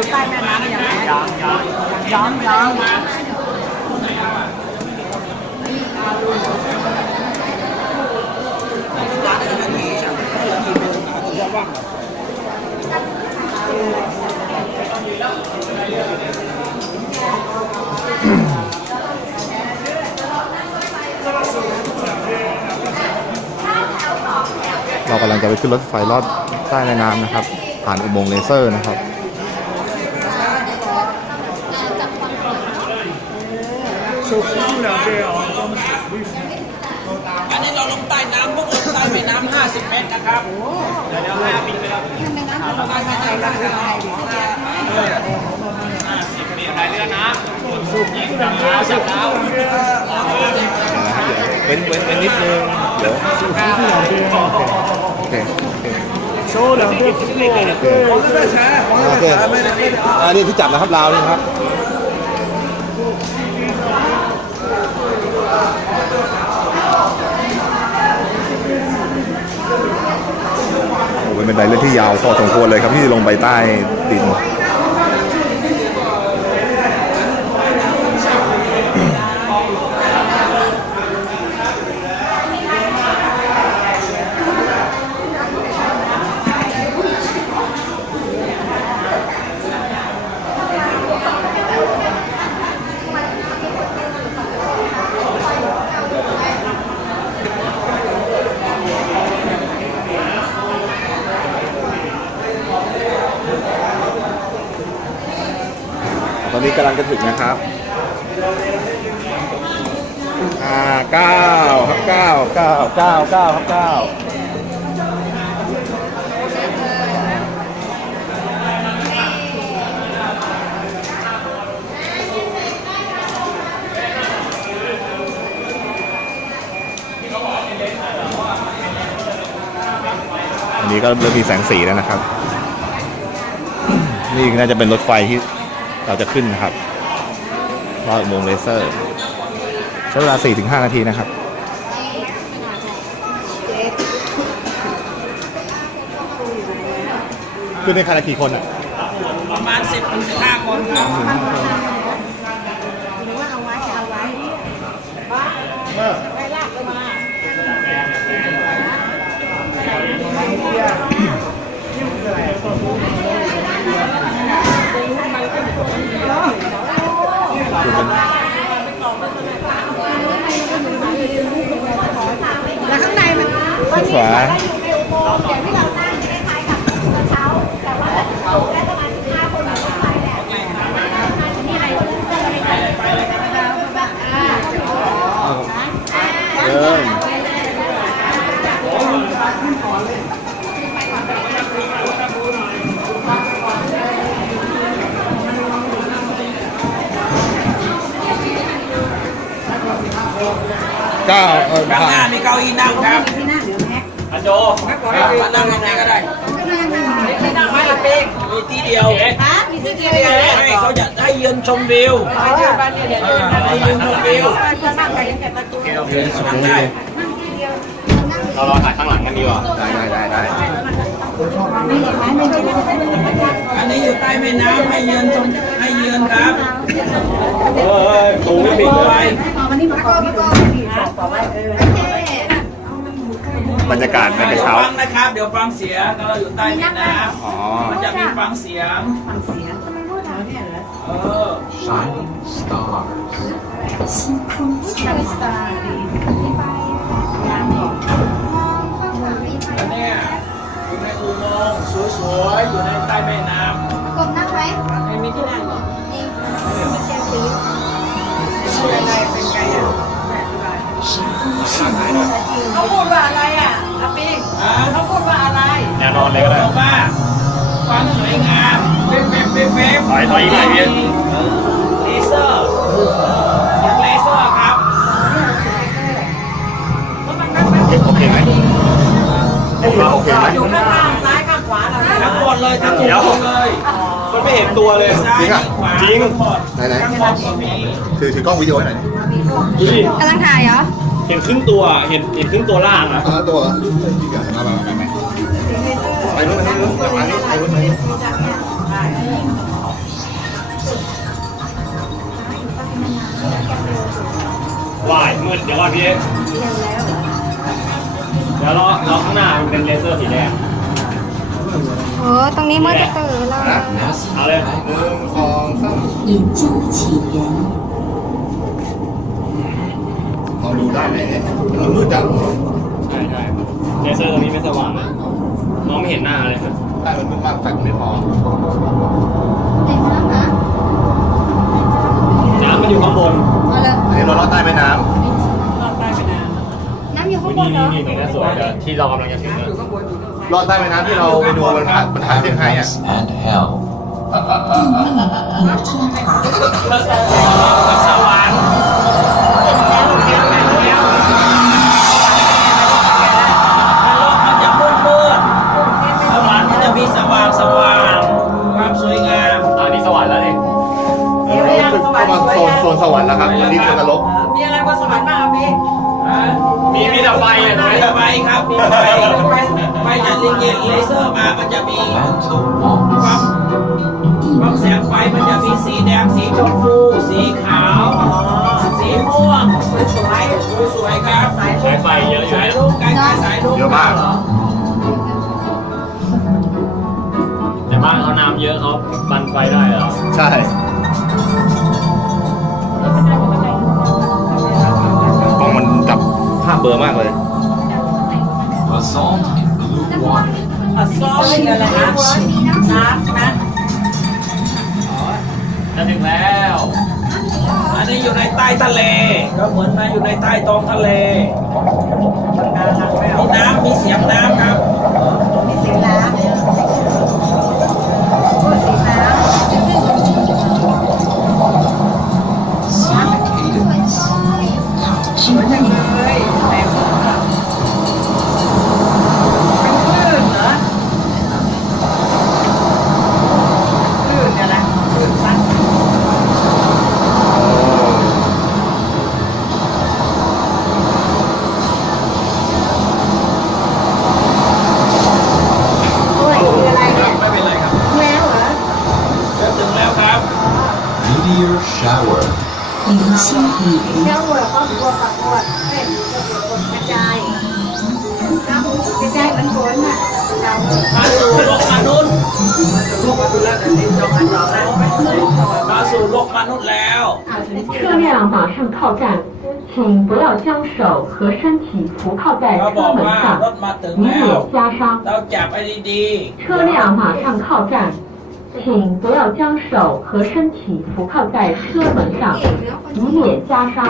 อยู่ใต้แม่น้ำยังไงยังยังยังเรากำลังจะไปขึ้นรถไฟลอดใต้แม่น้ำนะครับ ผ่านอุโมงค์เลเซอร์นะครับ อันนี้เราลงใต้น้ำพวกลงใต้แม่น้ำ50 เมตรนะครับเป็นเว้นเป็นนิดนึงเดี๋ยวโอเคโอเคโชว์两边โอเคโอเคอันนี้ที่จับนะครับลาวนี่ครับ เป็นบันไดเลื่อนที่ยาวพอสมควรเลยครับที่ลงไปใต้ดิน ตอนนี้กำลังจะถึงนะครับอ่าเก้าครับเก้าเก้าเก้าเก้าครับเก้าอันนี้ก็เริ่มมีแสงสีแล้วนะครับ นี่น่าจะเป็นรถไฟที่ เราจะขึ้นนะครับลอดอุโมงค์เลเซอร์ใช้เวลา 4-5 นาทีนะครับ ขึ้นในคันละกี่คนอะประมาณ10ถึง15คนครับหรือว่าเอาไว้เอาไว้ไปลากไปมาแล้วข้างในมัน ขวา เดินเก้าเออข้างหน้ามีเก้าอี้นั่งครับ ที่หน้าเหลือแม็กอาโจมานั่งตรงไหนก็ได้ไม่นั่งไม่เป๊กมีที่เดียวฮะมีที่เดียวให้เขาจะให้ยืนชมวิวเออบ้านเนี่ยเดี๋ยวเออให้ยืนชมวิวจะนั่งกันแต่ตะกูนั่งได้เรารอถ่ายข้างหลังกันดีกว่าได้ได้ได้ได้อันนี้อยู่ใต้แม่น้ำให้ยืนชมให้ยืนครับเออตูไม่ปิดไปวันนี้มาก่อนมาก่อนต่อไปเออ บรรยากาศในกระเดี๋ยวเช้า ฟังนะครับ เดี๋ยวฟังเสียงเราอยู่ใต้แม่น้อ๋อำมันจะมีฟังเสียง ฟังเสียงเนี่ยเหรอเออ Shining stars. ชาสตาร์ดีงานบอกอันเนี้ยอยู่ในอุโมงค์สวยๆ อยู่ในใต้แม่น้กบนั่งไหมไม่มีที่นั่งหรอ นี่มันเชียร์ซีเป็น อนเลยก็ได้บอกว่าความสวยงามเว็บเว็บเว็บเว็บถอยถอยอีกหน่อยพี่ เลเซอร์เสียงเลเซอร์ครับ โอเคไหมโอเคโอเคไหมอยู่ข้างล่างซ้ายข้างขวาเราทั้งหมดเลยทั้งหมดเลยมันไม่เห็นตัวเลยซ้ายขวาทั้งหมดไหนไหนทั้งหมดก็มีถือถือกล้องวิดีโอให้หน่อยดูดิกำลังถ่ายเหรอ เห็นครึ่งตัว เห็นเห็นครึ่งตัวล่างอะอ่าตัวเหรอเดี๋ยวมามามา ไปนู้นไปนู้ไปนู้ไปนู้ไปนู้นวายมืดเดี๋ยวว่อนพี่เดี๋ยวรอรอข้างหน้ามันเป็นเลเซอร์สีแดงโอ้ตรงนี้มืดจะตื่นแล้วเอาเลยหนึ่งสองสาม一九七年เราดูได้ไหมเนี่มืดจังใช่ใช่เลเซอร์ตรงนี้ไม่สว่างนะ มองไม่เห็นหน้าเลยครับใช่มันมืดมากแฟกไม่พอน้ำมันอยู่ข้างบนอันนี้เราลอดใต้แม่น้ำน้ำอยู่ข้างบนเหรอนี่นี่ตรงนี้สวยที่เรากำลังจะถึงลอดใต้ไปน้ำที่เราไปดูมันผ่านมันผ่านเซี่ยไฮ้อะสวรรค์ มีอะไรบนสวรรค์บ้างครับพี่มีมีแต่ไฟอะตรงมีนี้ไฟครับมีไฟไฟจากลิงเกตเลเซอร์มามันจะมี Mantle ความ walls. ความแสงไฟมันจะมีสีแดงสีชมพูสีขาวสีม่วงสวยสวยสวยๆครับสายใช้ไฟเยอะอยู่สายนะลุกใกล้ๆสายลุกเยอะมากแต่บ้านเขาน้ำเยอะเขาบันไฟได้เหรอใช่ เบลอร์มากเลย Basalt in blue water. อะซ้อมเดี๋ยวอะไรนะน้ำใช่ไหมจะถึงแล้ว อันนี้อยู่ในใต้ทะเล ก็เหมือนมาอยู่ในใต้ท้องทะเลมีน้ำมีเสียงน้ำครับ มีสีน้ำโอ้สีน้ำ Sea cadence. สวยจังเลยแต่ 流星雨 เจ้าหัวก็หัวปักหัวเฮ้ยกระจายน้ำกระจายเหมือนฝนน่ะเรา มาสู่โลกมนุษย์ ลูกมาดูแล้วแต่นี่จองกันจองแล้ว มาสู่โลกมนุษย์แล้ว 车辆马上靠站，请不要将手和身体扶靠在 เขาบ 车 อก 门 ว่ารถ 上， มาถึง 以 แล้ว 免加伤。 เราจับไอ้ดี 车辆马上靠站， 请不要将手和身体扶靠在车门上，以免夹伤。